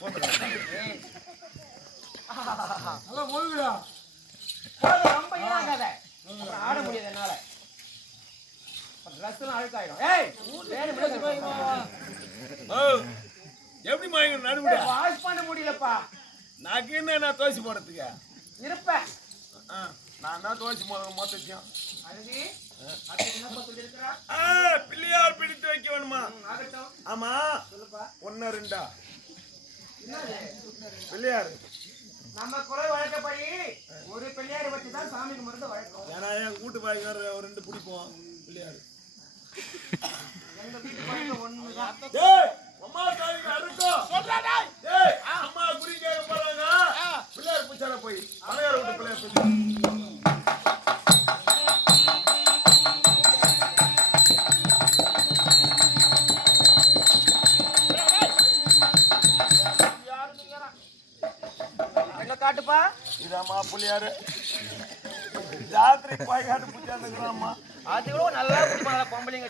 ரொம்ப ஏனாகாத ஆட முடியாது என்னால ட்ரெஸ் எல்லாம் அழுக்காயிடும். எப்படி மாயங்க நடுவுல வாஷ் பண்ண முடியலப்பா. நாக்கு என்ன தோசி போடுறதுக்கு இருப்பேன். நான் தான் தோசி மொத்தத்தையும் சொல்லிருக்கா பிள்ளையார் பிடித்து வைக்க வேணுமா? ஆமா ஒன்னு ரெண்டா பிள்ளையார் நம்ம குல வழக்கப்படி ஒரு பிள்ளையார் வச்சு தான் சாமிக்கு மருந்து வழக்கம். ஏன்னா என் கூட்டு பாய் வேற ஒரு ரெண்டு பிடிப்போம் பிள்ளையார். எங்க வீட்டு பழக்கம் ஒண்ணுதான். அம்மா தாய்க்கு அறுக்கோ அம்மா குடி கேட்க போறாங்க. பிள்ளையார் பூச்சால போய் பழையார் விட்டு பிள்ளையார் பூச்சி காட்டுப்பா. இதாம்மா புள்ளியாரு ஜாத்திரை பாய் காட்டு பூச்சாந்துக்கிறாம்மா. அது கூட நல்லா குடிப்பாங்க பொம்பளைங்க.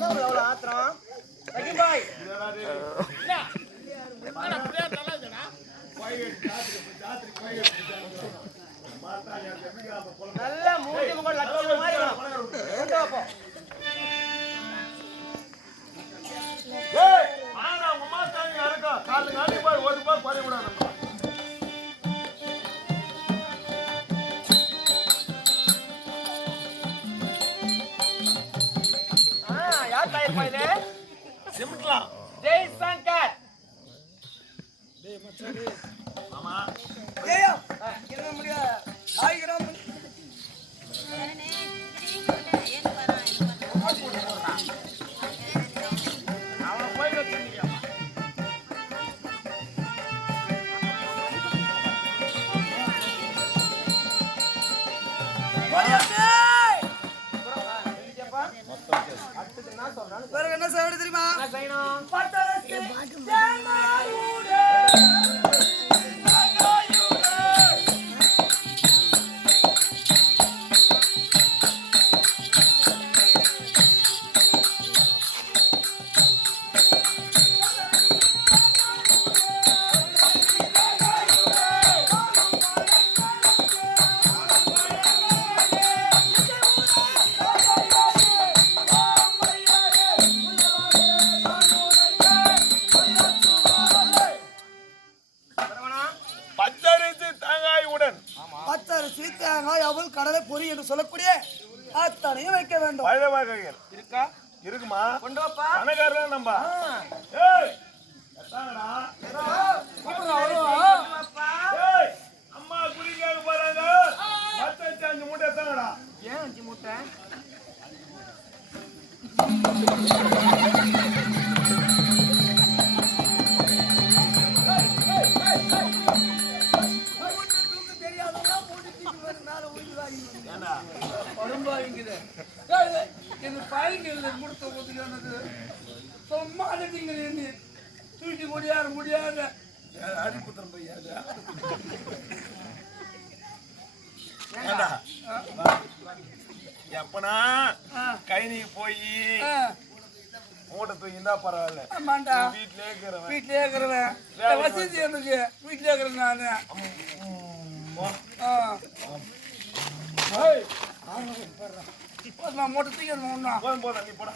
எவ்வளவு ஆத்திரம் பாய் நல்ல மூஞ்சி முகம் லட்சம் மாதிரி யார் தாயிருப்பா இது? சிமிட்லாம் ஜெய் சங்கர். ஆமா ஜெயா என்ன முடியாது ஆயிரம் அவன் போய் வச்சிருக்கீங்க. என்ன செய்ய தெரியுமா? கடலை பொறி என்று சொல்லக்கூடிய அத்தனையும் வைக்க வேண்டும். பழைய வகைகள் இருக்கா? இருக்குமா? கொண்டு வாப்பா. பணக்காரன் நம்ம. அம்மா குடிக்காக போறாங்க. 5 மூட்டை எத்தாங்கடா. ஏன் 5 மூட்டை? தூக்கி முடியாது முடியாது அடிப்புத்திரம் பையாது. எப்பனா கைனிக்கு போய் மூட்டை தூக்கிந்தா பரவாயில்ல. வீட்லயே இருக்கிறவன் வசதி எனக்கு வீட்லயே இருக்கிறேன் நானு. மூட்டை தூக்கி போதும் நீ போடா.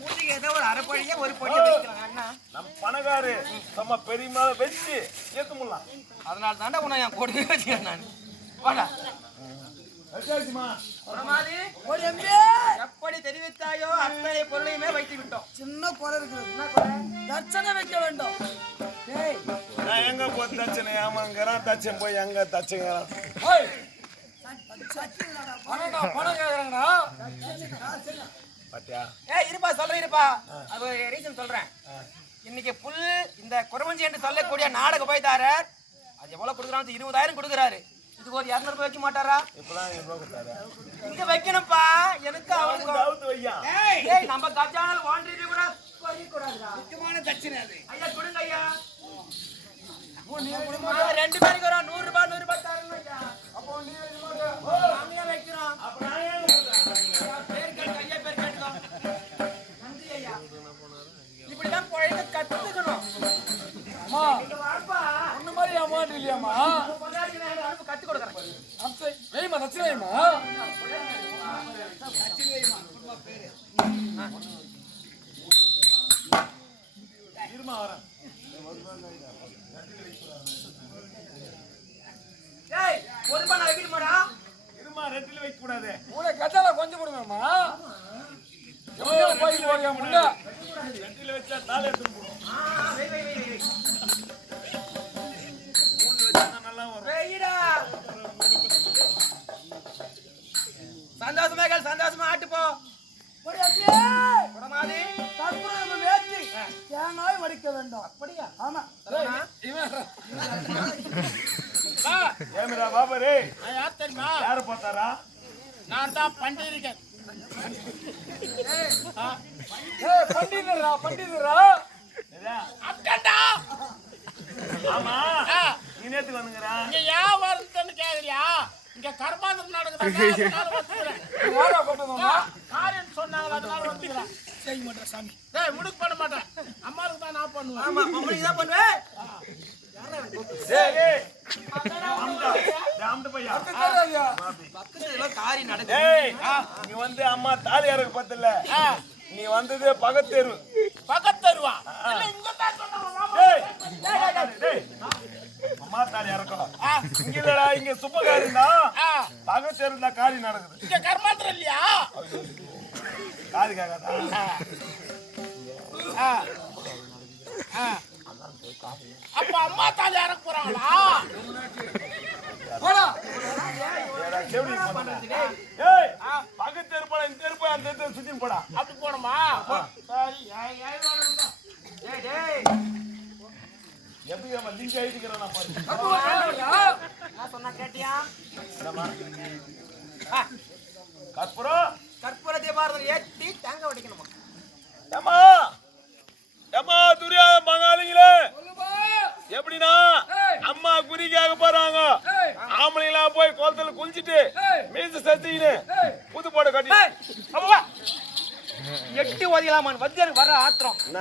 மூட்டைக்கு ஏதோ ஒரு அரைப்படியா ஒரு பொடியை வைக்கிறாங்க அண்ணா. நம்ம பணக்காரு நம்ம பெரியமா வச்சு ஏத்து முடியலாம். அதனால தாண்டா உன்னை என் கொடுக்க வச்சுக்கிறேன் நான். வாடா எப்படி தெரிவித்தாயோ அத்தனை பொருளையுமே வைத்து விட்டோம். சின்ன குறை இருக்குது. தட்சணை வைக்க வேண்டும். நான் எங்க போய் தச்சனை ஏமாங்கிறான். தச்சன் போய் எங்க தச்சுங்கிறான். பணம் கேக்குறாங்கடா. பாத்தியா? இருப்பா சொல்றேன் இருப்பா. அது ரீசன் சொல்றேன். இன்னைக்கு புல் இந்த குறவஞ்சி என்று சொல்லக்கூடிய நாடக போய்தாரர் அது எவ்வளவு கொடுக்குறாங்க? 20,000 கொடுக்குறாரு. இதுக்கு ஒரு 200 ரூபாய் வைக்க மாட்டாரா? இங்க வைக்கணும்ப்பா. எனக்கு அவனுக்கு நம்ம கஜானல் வாண்டது கூட முக்கியமான தட்சணை அது. ஐயா கொடுங்க ஐயா. 2 பேருக்கு ஒரு 100 ரூபாய் 100 ரூபாய் தரணும் ஐயா. அப்போ நீ நாங்க வைக்கிறோம். அப்ப நான் பேர் கேட்டு ஐயா பேர் கேட்டோம். நன்றி ஐயா. சச்சிலைமா இருமா வரேன். ஏய் ஒரு பண்ண வைக்கணுமாடா இருமா ரெட்டில் வைக்க கூடாது. உங்களை கட்டால கொஞ்சம் கொடுங்கம்மா எவ்வளோ போய் போறியா முன்ன ரெட்டில் வச்சா தாளை எடுத்துட்டு போடும். வை மூணு வச்சா நல்லா வரும். வெயிடா சந்தோஷமா ஆட்டு போ குடமாதி தேங்காய் வடிக்க வேண்டும் அப்படியா ஆமா ஏமிரா பாபரே யார் தெரியுமா? யாரு பார்த்தாரா? நான் தான் பண்டிருக்கேன். பண்டிதரா ஏதா? அக்கண்டா ஆமா நீ நேத்து வந்துங்கறா. இங்க ஏன் வருதுன்னு கேக்குறியா? இங்க கர்மாந்தம் நடக்குது. காரியம் சொன்னாங்க அதனால வந்துக்கிறேன். செய்ய மாட்டேன் சாமி டேய் முடுக்கு பண்ண மாட்டேன். அம்மாவுக்கு தான் நான் பண்ணுவேன். ஆமா அம்மனுக்கு தான் பண்ணுவேன் டேய் டேய் ராம்ட பையா பக்கத்துல காரி நடக்குது டேய் நீ வந்து அம்மா தாலி அறக்கு பத்தல. நீ வந்தது பகத்தேரு. பக்கத்து தருவா. இல்ல இங்க தான் சொன்னாங்க. டேய் டேய் அம்மா தாலி அறக்கும். இங்க இல்லடா இங்க சுப்பகாரிண்டா. பகத்தேருல காரி நடக்குது. இங்க கர்மாந்திரம் இல்லையா? காது கேக்காதா? அப்ப அம்மா தாலி அறக்க போறாங்களா? ஏடா செவடி பண்ணு. ஏய் பகத்தேரு போடா இந்த தெரு போய் அந்த தெரு சுத்தி போடா. அப்படி போணுமா? சரி டேய் டேய் எப்படி நம்ம லிங்க் ஆயிட்டுக்கறேன் நான் பாரு. நான் சொன்னா கேட்டியா என்னம்மா? கற்பூரம் கற்பூர தீபாரதனை ஏத்தி தேங்காய் உடைக்கணுமா ஏம்மா ஏம்மா துரியாத மங்காளிங்களே எப்படின்னா அம்மா குறிக்காக போறாங்க. ஆம்பளைங்களா போய் குளத்துல குளிச்சுட்டு மீச சத்திக்கின்னு புது போட கட்டி எட்டி ஓதிக்கலாமான்னு வத்தியாருக்கு வர ஆத்திரம் என்ன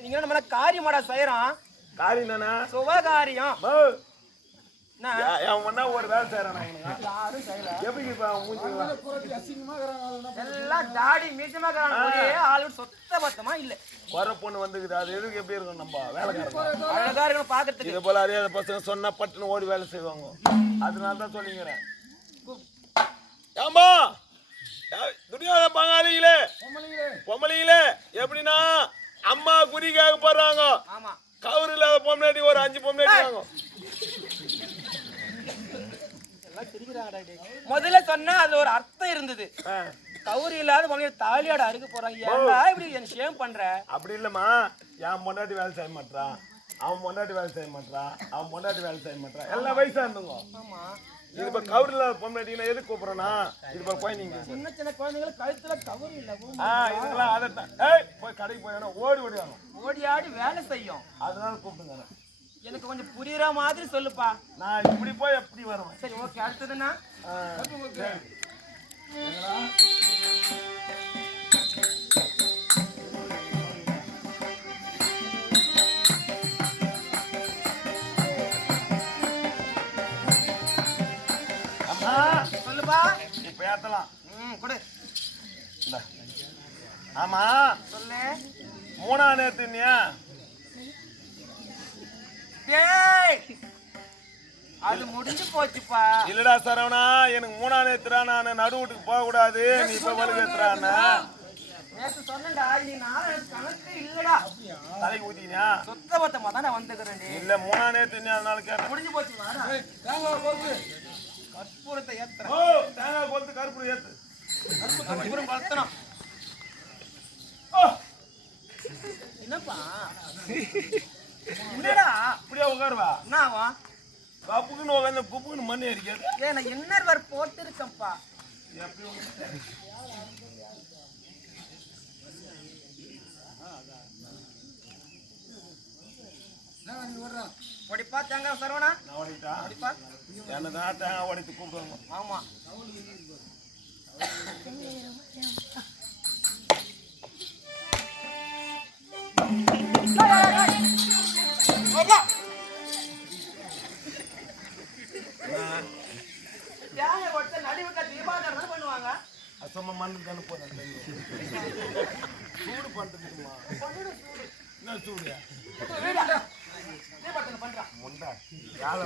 நீங்க நம்ம காரியமாடா செய்யறோம் காரியம் தானே சுபகாரியம் என் ஒன்னா ஒரு வேலை செய்யறான். யாரும் செய்யல எப்படி இப்ப மூஞ்சிங்களா எல்லாம் தாடி மீசமா ஆளு சொத்த பத்தமா இல்ல வர பொண்ணு வந்துக்குது அது எதுக்கு எப்படி இருக்கும் நம்ம வேலைக்காரங்க அழகா இருக்கணும் பாக்குறதுக்கு இது போல அறியாத பசங்க சொன்னா பட்டுன்னு ஓடி வேலை செய்வாங்க. அதனால தான் சொல்லிங்கிறேன். ஏம்மா துரியாத பங்காளிகளே பொம்பளைங்களே எப்படின்னா அம்மா குறிக்காக போடுறாங்க. ஆமா கவுரு இல்லாத பொம்னாட்டி ஒரு 5 பொம்னாட்டி வாங்க. முதல்ல சொன்னா அது ஒரு அர்த்தம் இருந்தது. கௌரி இல்லாத பொம்மையை தாலியாட அறுக்க போறாங்க. ஏன்டா இப்படி என்ன ஷேம் பண்ற? அப்படி இல்லம்மா என் பொண்டாட்டி வேலை செய்ய மாட்டான். அவன் பொண்டாட்டி வேலை செய்ய மாட்டான். அவன் பொண்டாட்டி வேலை செய்ய மாட்டான். எல்லாம் வயசா இருந்துங்க. ஆமா இது இப்ப கவுரு இல்லாத பொம்னாட்டினா எதுக்கு கூப்பிடுறேன்னா இது போல குழந்தைங்க சின்ன சின்ன குழந்தைங்களுக்கு கழுத்துல கௌரி இல்ல இதெல்லாம் அதைத்தான். ஏய் போய் கடைக்கு போய் ஓடி ஓடி வாங்க. ஓடி ஆடி வேலை செய்யும். அதனால கூப்பிடுங்க. எனக்கு கொஞ்சம் புரியுற மாதிரி சொல்லுப்பா. நான் இப்படி போய் எப்படி வருவேன்? சரி ஓகே அடுத்ததுன்னா அம்மா சொல்லுப்பா. இப்ப ஏத்தலாம். கொடு ஆமா சொல்லு. 3ஆம் நேரத்துனியா டேய் அது முடிஞ்சு போச்சுப்பா. இல்லடா சரவணா எனக்கு 3ஆம் நேரத்துறா நான் நடு வீட்டுக்கு போக கூடாது. நீ இப்ப வலுக்கேத்துறான்னு நேத்து சொன்னடா நீ நாளை கணக்கு இல்லடா. தலைக்கு ஊத்தினியா? சொத்த பத்தமா தான் நான் வந்துக்கிறேன். இல்ல 3ஆம் நேரத்துனியா அதனால கேட்டேன். முடிஞ்சு போச்சு வாடா. கற்பூரத்தை ஏத்துறேன். ஓ தேங்காய் கொளுத்து கருப்பு ஏத்து. கற்பூரம் கலத்தணும். ஓ என்னப்பா என்னடா இப்படியே உட்காருவா. என்னவா கப்புக்குன்னு உட்காந்து குப்புக்குன்னு மண்ணு அடிக்காது. நான் இன்னர் வேர் போட்டு இருக்கேன்ப்பா. எப்படி ஒடிப்பா தேங்காய் சரவணா நான் ஓடிட்டா ஒடிப்பா. என்னதான் தேங்காய் உடைத்து கூப்பிடுவாங்க. ஆமா தேங்காய் உடைச்சா நடுவுல தீபாவளி தான் பண்ணுவாங்க. சும்மா மண்ணு தானே போனேன் சூடு பண்றதுக்குமா என்ன சூடு தீபாவளி பண்றான். முண்டா யாழை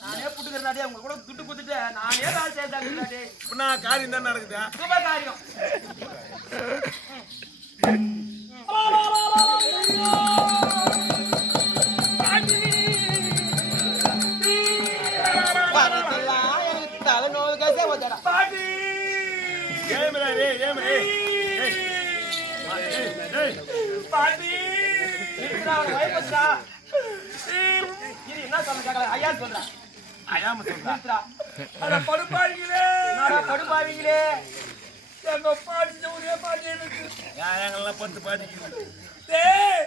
நானே புட்டுக்கிறதாடே அவங்க கூட துட்டு குத்துட்டு நானே வேலை செய்தாங்க. இப்ப காரியம் தான் நடக்குதா சுப காரியம். பாட்டி ஏமரே ஏமரே பாட்டி என்ன சொல்ற ஐயா சொல்றேன். அயாம சொல்றா படுப்பாங்களே படுபாவீங்களே எங்க பாட்டி ஒரே பாட்டி எனக்கு எங்கெல்லாம் பத்து பாட்டிக்கு டேய்